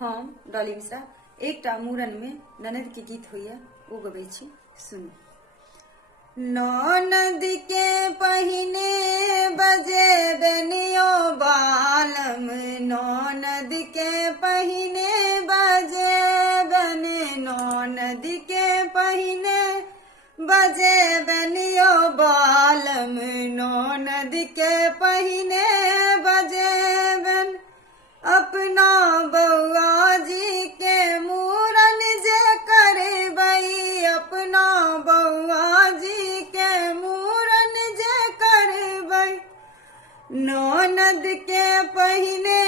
हम डॉली मिश्रा एकटा मूड़न में ननद के गीत होइया ओ गबै छी। सुनू। ननद के पहिने बजे बेनियो बालम, ननद के पहिने बजे बने, ननद के पहिने बजे बेनियो बालम, ननद के पहिने बजे बन। अपना बउआ जी के मूरन जे करबई, अपना बउआ जी के मूरन जे करबई, ननद के पहिने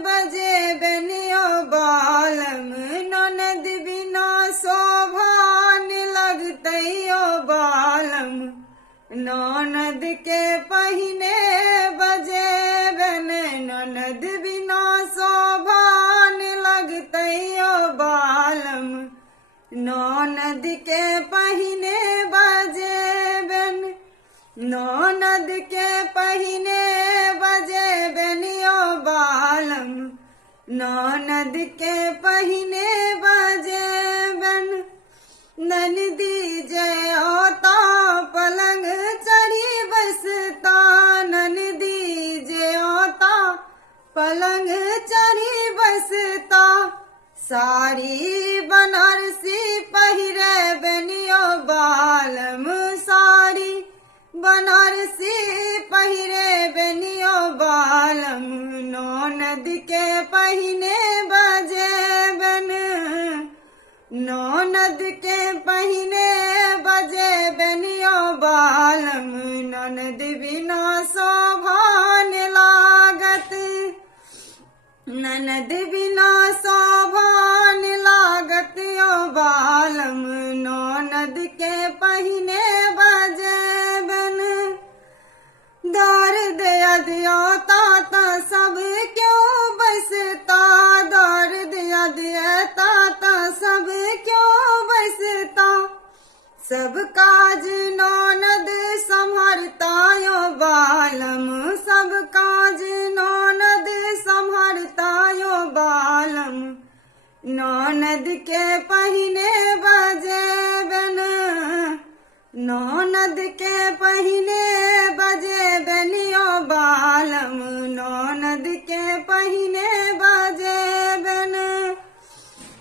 बजे बेनियो बालम, ननद बिना शोभा न लगतैयो बालम, ननद के पहिने बजे बने, ननद बिना शोभा न लगतैयो बालम, ननद के पहिने बजे बन, ननद के पहिने बजे बेनियो बालम, ननद के पहिने बजे बन। ननदी जय आता पलंग चढ़ी बसता, ननदी जय आता पलंग चढ़ी बसता, साड़ी बनारसी पहिरे बेनियो बालम, साड़ी बनारसी पहिरे बेनियो बालम, ननद के पहिने बजे बन, ननद के पहिने बजे बेनियो बालम, ननद बिना शोभा न लागत, ननद बिना शोभा न लागत यो बालम, ननद के पहिने बजे बन। दर्द यदियाता सब क्यों बसता, दर्द यदियाता सब क्यों बसता, सब काज ननद संभरता यो बालम, सब काज ननद संभरता यो बालम, ननद के पहिने बजे बन, ननद के पहिने बजे बेनियो बालम, ननद के पहिने बजे बन।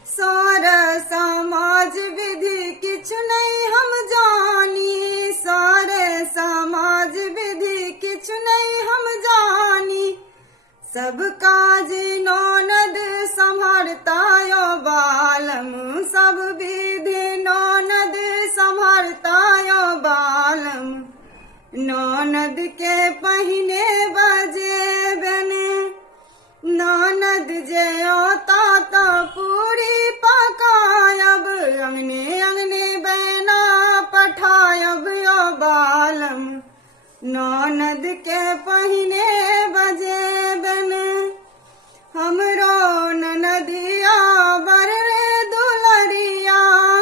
सार समाज विधि किछु नहीं हम जानी, सारे समाज विधि किछु नहीं हम जानी, सब काज ननद संभरता यो बालम, सब विधि ननद संभरता यो बालम, ननद के पहिने बजे बने, ननद जयो तात पूरी पकायब, अंगने अंगने बहना पठायब यो बालम, ननद के पहिने बजे बने। हमरो ननदिया बर रे दुलरिया,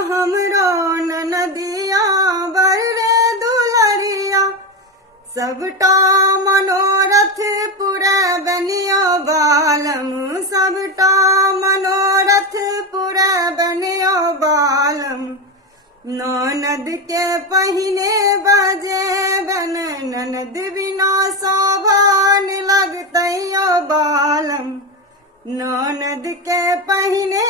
हमरो ननदिया बर रे दुलरिया, सबटा मनोरथ पूरे बेनियो बालम, सबटा मनोरथ पूरे बेनियो बालम, ननद के पहिने बजे बन, ननद बिना शोभा न लगतैयो बालम, ननद के पहिने